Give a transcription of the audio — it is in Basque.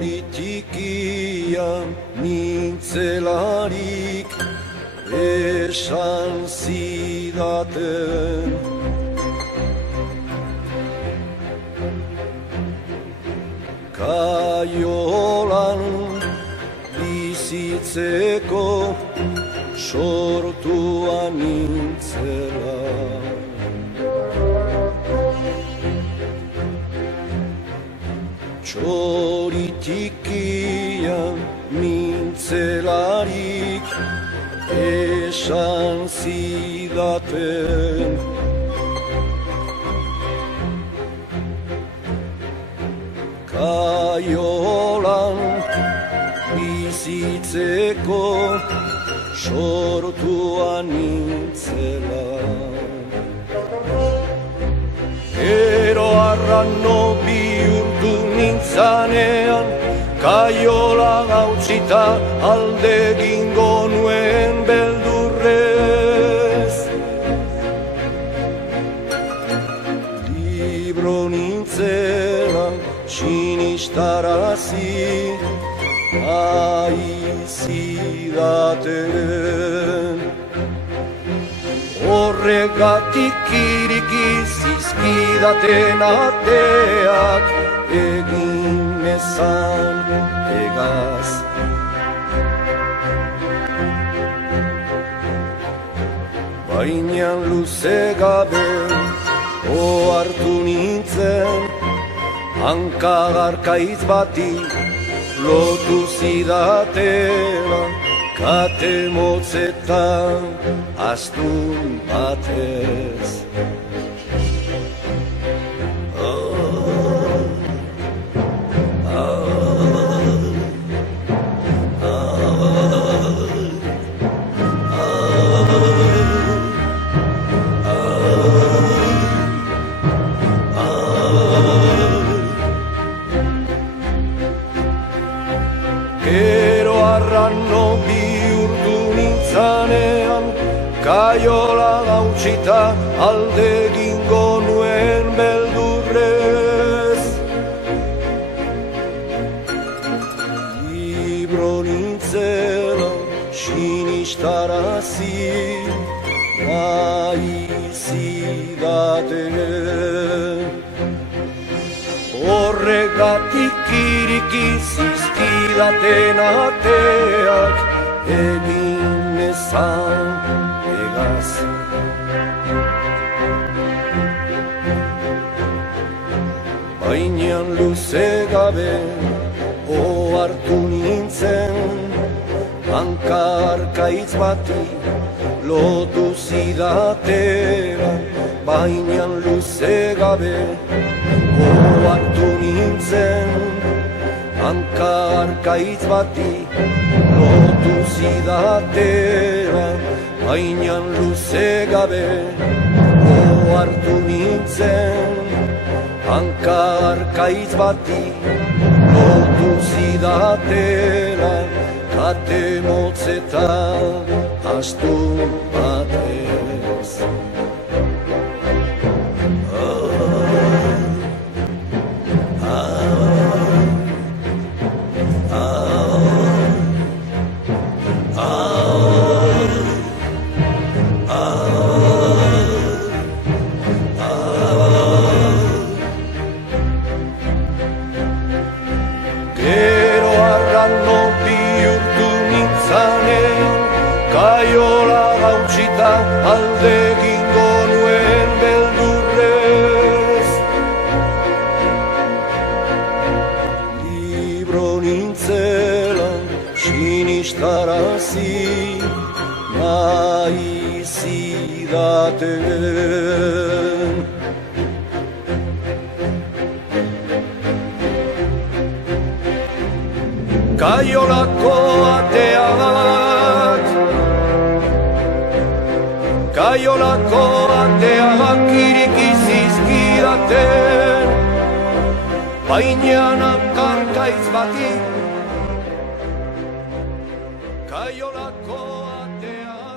Txoritikia nintzelarik esan zidaten, kaiolan bizitzeko sortua nintzela. Txoritikia nintzelarik esan zidaten, kaiolan bizitzeko sortua nintzela. Gero arrano bihurtu nintzanean, kaiola gautzita alde gingo nuen beldurrez. Libro nintzela sinistarazi aizidaten, horregatik iriki zizkidaten ateak egin ezan egaz. Baina luze gabe ohartu nintzen, hanka garkaitz bati lotu zidatela, kate motzetan astun batez. Gero arrano bihurtu nintzanean, kaiola gautzita alde gingo nuen beldurrez. Libro nintzela sinistarazi aizidaten, horregatik iriki zizkidaten ateak egin ezan egaz. Baina luze gabe ohartu nintzen, hanka arkaitz bati lotu zidatela, baina luze gabe ohartu nintzen, hanka arkaitz bati lotu zidatela, baina luze gabe ohartu nintzen, hanka arkaitz bati lotu zidatela, kate motzetan astun batez. Gero arrano bihurtu nintzanean, kaiola gautzita alde gingo nuen beldurrez. Libro nintzela sinistarazi aizidaten, kaiolako ateak, kaiolako ateak iriki zizkidaten, baina hankarkaitz bati, kaiolako ateak.